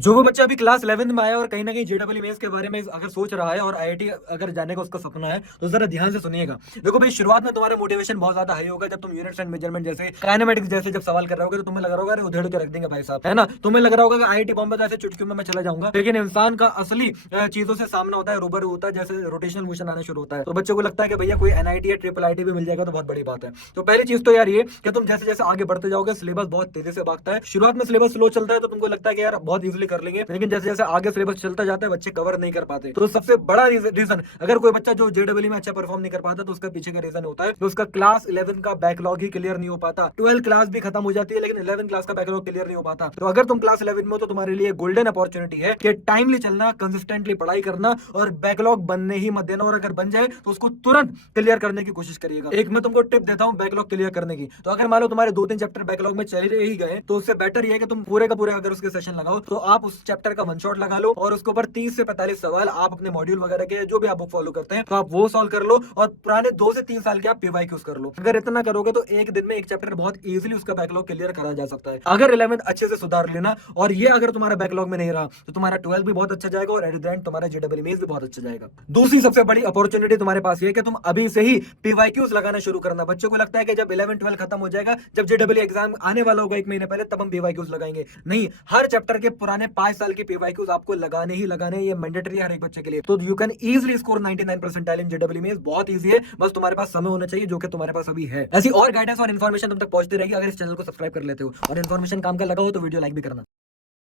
जो वो बच्चा अभी क्लास 11 में आया और कहीं ना कहीं जेडब्ल्यू मेंस के बारे में अगर सोच रहा है और आईआईटी अगर जाने का उसका सपना है तो जरा ध्यान से सुनिएगा। देखो भाई, शुरुआत में तुम्हारा मोटिवेशन बहुत ज्यादा हाई होगा जब तुम यूनिट्स एंड मेजरमेंट जैसे काइनेमेटिक्स जैसे जब सवाल कर रहे होगे तो तुम्हें लग रहा होगा अरे उधेड़ के रख देंगे भाई साहब, है ना। तुम्हें लग रहा होगा कि आईआईटी बॉम्बे तो ऐसे चुटकियों में मैं चला जाऊंगा, लेकिन इंसान का असली चीजों से सामना होता है, रूबरू होता है, जैसे रोटेशनल मोशन आना शुरू होता है तो बच्चों को लगता है कि भैया कोई एनआईटी या ट्रिपल आईटी भी मिल जाएगा तो बहुत बड़ी बात है। तो पहली चीज तो यार ये कि तुम जैसे जैसे आगे बढ़ते जाओगे सिलेबस बहुत तेजी से भागता है। शुरुआत में सिलेबस स्लो चलता है तो तुमको लगता है कि यार बहुत इजीली कर लेंगे, लेकिन जैसे जैसे आगे सिलेबस चलता जाता है बच्चे कवर नहीं कर पाते। तो सबसे बड़ा रीजन अगर कोई बच्चा जो जेडब्ल्यू में अच्छा परफॉर्म नहीं कर पाता तो उसका पीछे का रीजन होता है कि उसका क्लास 11 का बैकलॉग ही क्लियर नहीं हो पाता। 12 क्लास भी खत्म हो जाती है लेकिन 11 क्लास का बैकलॉग क्लियर नहीं हो पाता। तो अगर तुम क्लास 11 में हो तो तुम्हारे लिए गोल्डन अपॉर्चुनिटी है कि टाइमली चलना, कंसिस्टेंटली पढ़ाई करना और बैकलॉग बनने ही मत देना, और अगर बन जाए तो उसको तुरंत क्लियर करने की कोशिश करिएगा। एक मैं तुमको टिप देता हूँ बैकलॉग क्लियर करने की। तो अगर मान लो तुम्हारे 2-3 चैप्टर बैकलॉग में चल ही गए तो उससे बेटर ये है कि तुम पूरे का पूरे अगर उसके सेशन लगाओ तो आप उस चैप्टर का वन शॉट लगा लो और उसके ऊपर 30 से 45 सवाल आप अपने मॉड्यूल वगैरह के जो भी आप बुक फॉलो करते हैं तो आप वो सॉल्व कर लो और पुराने 2 से 3 साल के आप पीवाईक्यूज कर लो। अगर इतना करोगे तो एक दिन में एक चैप्टर बहुत इजीली उसका बैकलॉग क्लियर करा जा सकता है। अगर 11th अच्छे से सुधार लेना और ये अगर तुम्हारा बैकलॉग में नहीं रहा तो तुम्हारा 12 भी बहुत अच्छा जाएगा और एट द एंड तुम्हारा जेडब्ल्यू मेंस भी बहुत अच्छा जाएगा। दूसरी सबसे बड़ी अपॉर्चुनिटी तुम्हारे पास ये है कि तुम अभी से ही पीवाईक्यूज लगाना शुरू करना। बच्चों को लगता है कि जब 11-12 खत्म हो जाएगा, जब जेडब्ल्यू एग्जाम आने वाला होगा 1 महीने पहले, तब हम पीवाईक्यूज लगाएंगे। नहीं, हर चैप्टर के पुराने 5 साल के पीवाईक्यूज आपको लगाने ही लगाने, ये मैंडेटरी है हर एक बच्चे के लिए। तो you can easily score 99 percentile in JW में। बहुत इजी है, बस तुम्हारे पास समय होना चाहिए जो कि तुम्हारे पास अभी है। ऐसी और गाइडेंस और इन्फॉर्मेशन तुम तक पहुंचती रहेगी अगर इस चैनल को सब्सक्राइब कर लेते हो और इन्फॉर्मेशन काम का लगा हो तो वीडियो लाइक भी करना।